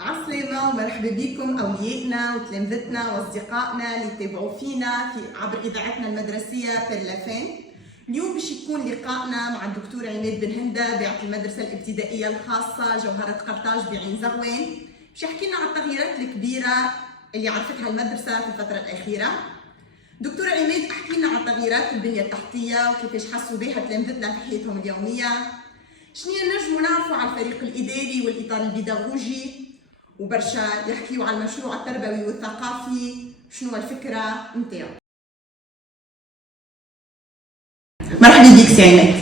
عسلامة ومرحبا بكم أوليائنا وتلامذتنا وأصدقائنا اللي يتابعوا فينا عبر إذاعتنا المدرسية بيرلافين. اليوم باش يكون لقائنا مع الدكتور عماد بن هندة باعث المدرسة الابتدائية الخاصة جوهرة قرطاج بعين زغوان، باش يحكي لنا عن التغييرات الكبيرة اللي عرفتها المدرسة في الفترة الأخيرة. دكتور عماد، احكي لنا عن تغييرات البنية التحتية وكيفاش حسوا بها تلامذتنا في حياتهم اليومية. شنو نجموا نعرفوا عن الفريق الإداري والإطار البيداغوجي، وبرشا يحكيوا عن المشروع التربوي والثقافي، شنو الفكرة نتاعو. مرحبا بك سي عماد.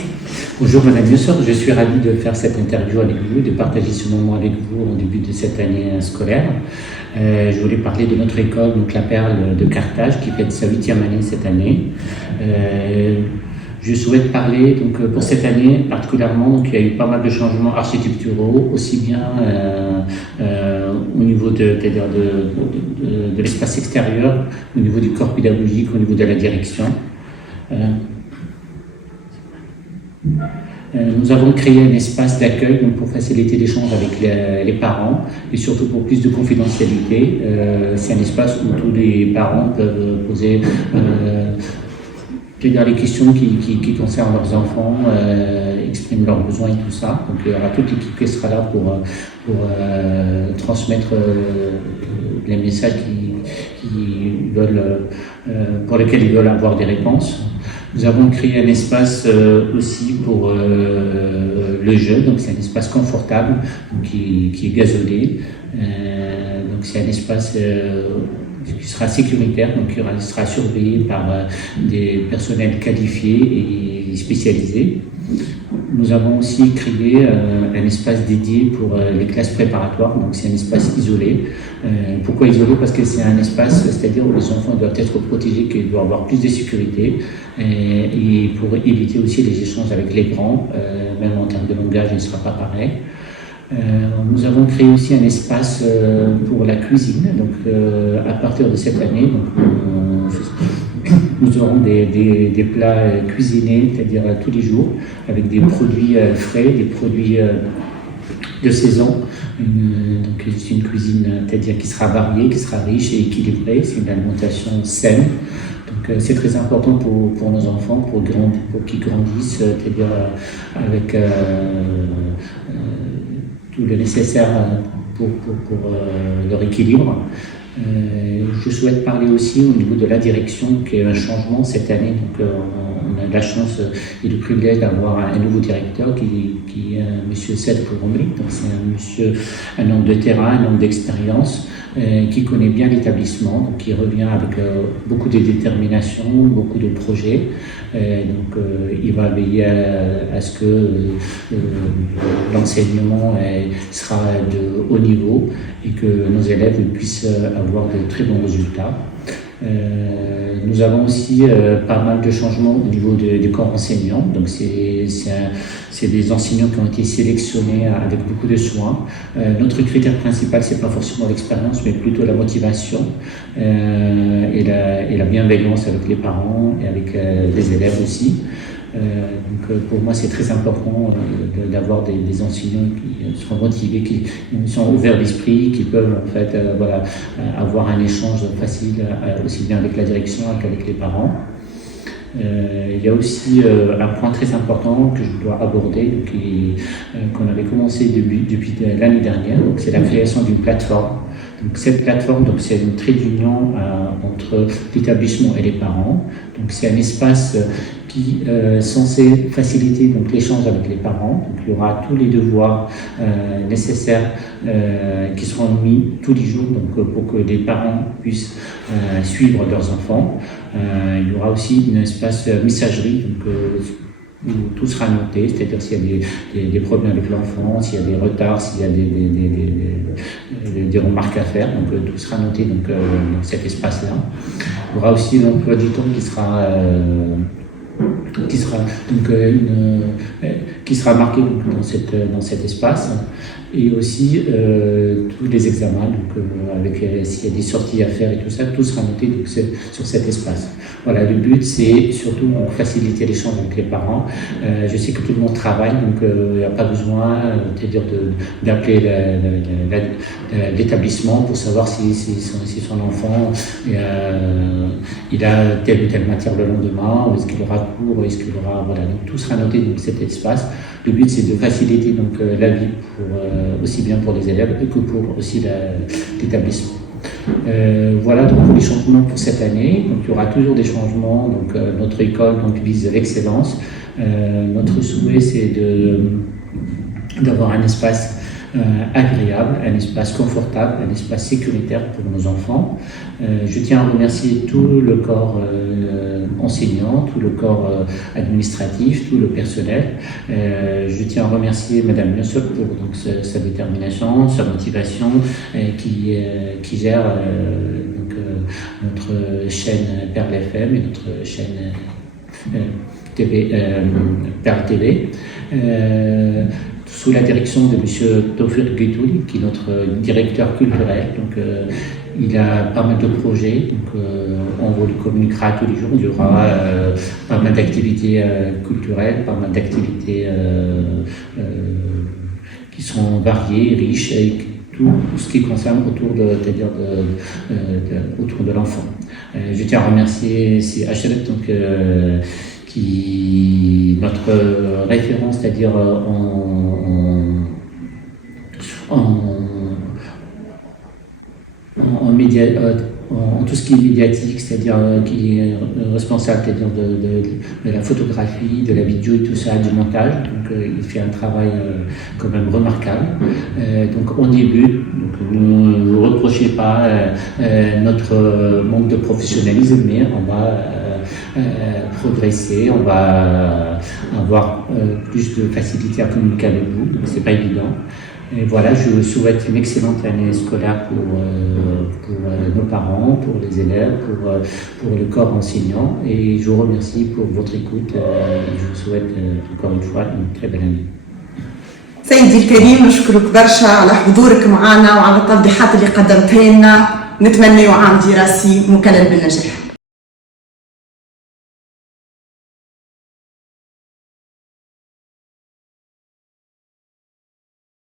Bonjour Madame Youssef, je suis ravi de faire cette interview avec vous, de partager ce moment avec vous au début de cette année scolaire. Je voulais parler de notre école, donc la Perle de Carthage, qui fête sa 8e année cette année. Je souhaite parler donc, pour cette année particulièrement, donc, il y a eu pas mal de changements architecturaux, aussi bien au niveau de l'espace extérieur, au niveau du corps pédagogique, au niveau de la direction. Nous avons créé un espace d'accueil pour faciliter l'échange avec les parents et surtout pour plus de confidentialité. C'est un espace où tous les parents peuvent poser les questions qui concernent leurs enfants, exprimer leurs besoins et tout ça. Donc il y aura toute l'équipe qui sera là pour transmettre les messages pour lesquels ils veulent avoir des réponses. Nous avons créé un espace aussi pour le jeu, donc c'est un espace confortable qui est gazonné. Donc c'est un espace qui sera sécuritaire, donc qui sera surveillé par des personnels qualifiés et spécialisés. Nous avons aussi créé un espace dédié pour les classes préparatoires, donc c'est un espace isolé. Pourquoi isolé? Parce que c'est un espace, c'est-à-dire où les enfants doivent être protégés, qu'il doit avoir plus de sécurité, et pour éviter aussi les échanges avec les grands, même en termes de langage, il ne sera pas pareil. Nous avons créé aussi un espace pour la cuisine, donc à partir de cette année, donc, nous aurons des plats cuisinés, c'est-à-dire tous les jours, avec des produits frais, des produits de saison. Donc c'est une cuisine, c'est-à-dire qui sera variée, qui sera riche et équilibrée. C'est une alimentation saine. Donc c'est très important pour nos enfants, pour qu'ils grandissent, c'est-à-dire avec tout le nécessaire pour leur équilibre. Je souhaite parler aussi au niveau de la direction, qui est un changement cette année. Donc, on a la chance et le privilège d'avoir un nouveau directeur qui est M. Seth Kouromri. Donc, c'est un homme de terrain, un homme d'expérience, qui connaît bien l'établissement, donc qui revient avec beaucoup de détermination, beaucoup de projets. Donc, il va veiller à ce que l'enseignement sera de haut niveau et que nos élèves puissent avoir de très bons résultats. Nous avons aussi pas mal de changements au niveau du corps enseignant. Donc c'est des enseignants qui ont été sélectionnés avec beaucoup de soin. Notre critère principal, c'est pas forcément l'expérience, mais plutôt la motivation et la bienveillance avec les parents et avec les élèves aussi. Donc pour moi, c'est très important d'avoir des enseignants qui sont motivés, qui sont ouverts d'esprit, qui peuvent en fait avoir un échange facile aussi bien avec la direction qu'avec les parents. Il y a aussi un point très important que je dois aborder, qu'on avait commencé depuis l'année dernière, c'est la création d'une plateforme. Donc cette plateforme, c'est une trait d'union entre l'établissement et les parents. Donc c'est un espace qui est censé faciliter l'échange avec les parents. Donc il y aura tous les devoirs nécessaires qui seront mis tous les jours pour que les parents puissent suivre leurs enfants. Il y aura aussi un espace messagerie, où tout sera noté, c'est-à-dire s'il y a des problèmes avec l'enfant, s'il y a des retards, s'il y a des remarques à faire, donc tout sera noté dans cet espace-là. Il y aura aussi l'emploi du temps qui sera qui sera marqué donc, dans cet espace, et aussi tous les examens, donc avec s'il y a des sorties à faire et tout ça, tout sera noté donc, sur cet espace. Voilà, le but c'est surtout donc, faciliter l'échange avec les parents. Je sais que tout le monde travaille, donc il n'y a pas besoin d'appeler l'établissement pour savoir si son enfant il a telle ou telle matière le lendemain, ou est-ce qu'il aura cours, est-ce qu'il aura... Voilà, donc tout sera noté dans cet espace. Le but c'est de faciliter donc, la vie aussi bien pour les élèves que pour aussi l'établissement. Voilà donc pour les changements pour cette année. Donc il y aura toujours des changements. Donc notre école donc vise l'excellence. Notre souhait c'est d'avoir un espace agréable, un espace confortable, un espace sécuritaire pour nos enfants. Je tiens à remercier tout le corps enseignant, tout le corps administratif, tout le personnel. Je tiens à remercier Madame Niosol pour donc, sa détermination, sa motivation, qui gère notre chaîne Perle FM et notre chaîne Perle TV. Sous la direction de M. Tawfiq Guitouli, qui est notre directeur culturel. Donc, il a pas mal de projets, donc on vous le communiquera tous les jours. Il y aura pas mal d'activités culturelles, pas mal d'activités qui sont variées, riches, avec tout ce qui concerne autour de l'enfant. Je tiens à remercier Ashret, donc qui notre référence, c'est-à-dire en tout ce qui est médiatique, c'est-à-dire qui est responsable, c'est-à-dire de la photographie, de la vidéo et tout ça, du montage. Donc il fait un travail quand même remarquable. Donc on débute, donc ne vous reprochez pas notre manque de professionnalisme, mais on va progresser, on va avoir plus de facilité à communiquer avec vous, donc c'est pas évident. Et voilà, je vous souhaite une excellente année scolaire pour nos parents, pour les élèves, pour le corps enseignant, et je vous remercie pour votre écoute et je vous souhaite encore une fois une très belle année. سيدي الكريم، نشكرك برشا على حضورك معنا وعلى التوضيحات اللي قدمتها لنا. نتمنى عام دراسي مكلل بالنجاح.